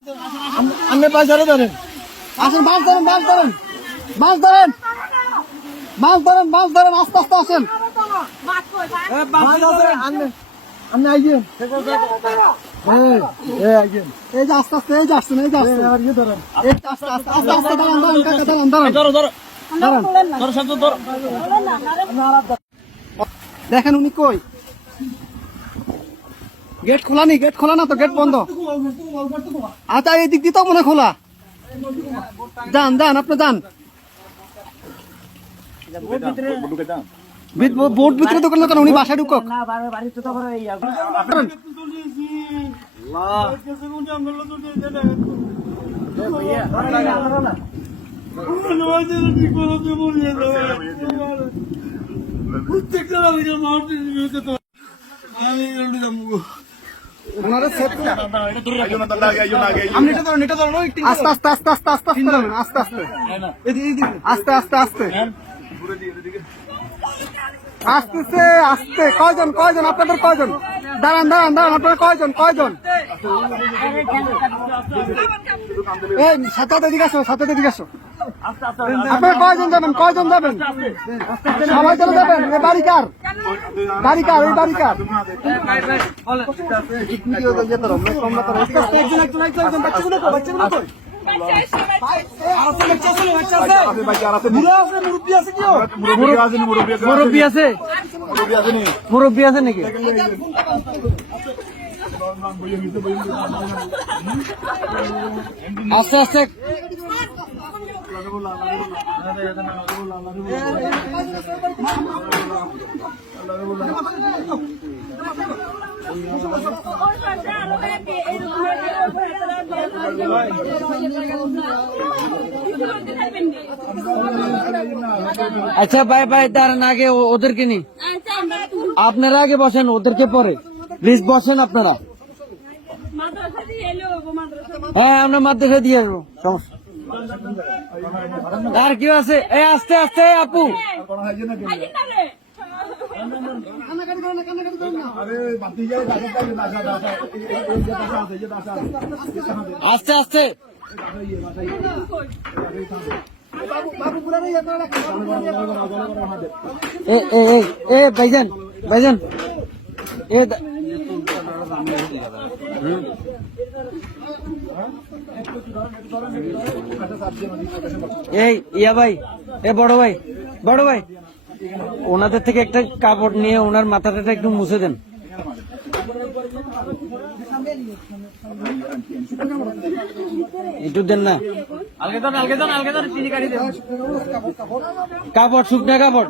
আপনি পয়সারে ধরেন, আসেন, মাছ ধরেন, মাছ ধরেন, মাছ ধরেন, মাছ ধরেন, মাছ ধরেন, আস্তে আস্তে আসেন। আপনি আইয়েন, এই যে আস্তে আস্তে, এই যে আসছেন, এই যে আসছেন, এই যে আস্তে আস্তে আস্তে আস্তে দাঁড়ান, দাঁড়ান কাকা, দাঁড়ান, দাঁড়ান, দাঁড়ান। দেখেন উনি কই, গেট খোলা নি, গেট খোলা না তো, গেট বন্ধ। আচ্ছা এই দিক দিয়ে তো মনে খোলা, যান যান, আপনি যান, বোট ভিতরে দোকান দোকান, উনি বাসায় ঢুকক। আস্তে আস্তে আস্তে আস্তে আস্তে আস্তে আস্তে আস্তে আস্তে আস্তে আসতেছে, আসতে কয়জন, কয়জন আপনাদের, কয়জন? দাঁড়ান দাঁড়ান দাঁড়ান, আপনারা কয়জন, কয়জন? এই সাথে এদিকে আসো, সাথে এদিকে আসো। আপনারা কয়জন যাবেন, কয়জন যাবেন? সবাই চলে যাবেন? এই বাড়ি কার, বাড়ি কার, এই বাড়ি কার? মুরব্বী আছে, মুরব্বী আছে নাকি? আস্তে আস্তে আচ্ছা ভাই ভাই, দাঁড়ান, আগে ওদেরকে নি, আপনারা আগে বসেন, ওদেরকে পরে প্লিজ বসেন আপনারা। হ্যাঁ আমরা মাদ্রাসা দিয়ে আসবো, সমস্যা। আর কেউ আছে? এই আস্তে আস্তে আপু, আস্তে আস্তে। ভাইজান, ভাইজান, এই ইয়া ভাই, এ বড় ভাই, বড় ভাই, ওনাদের থেকে একটা কাপড় নিয়ে ওনার মাথাটা একটু মুছে দেন। একটু দেন না, কাপড়, শুকনা কাপড়।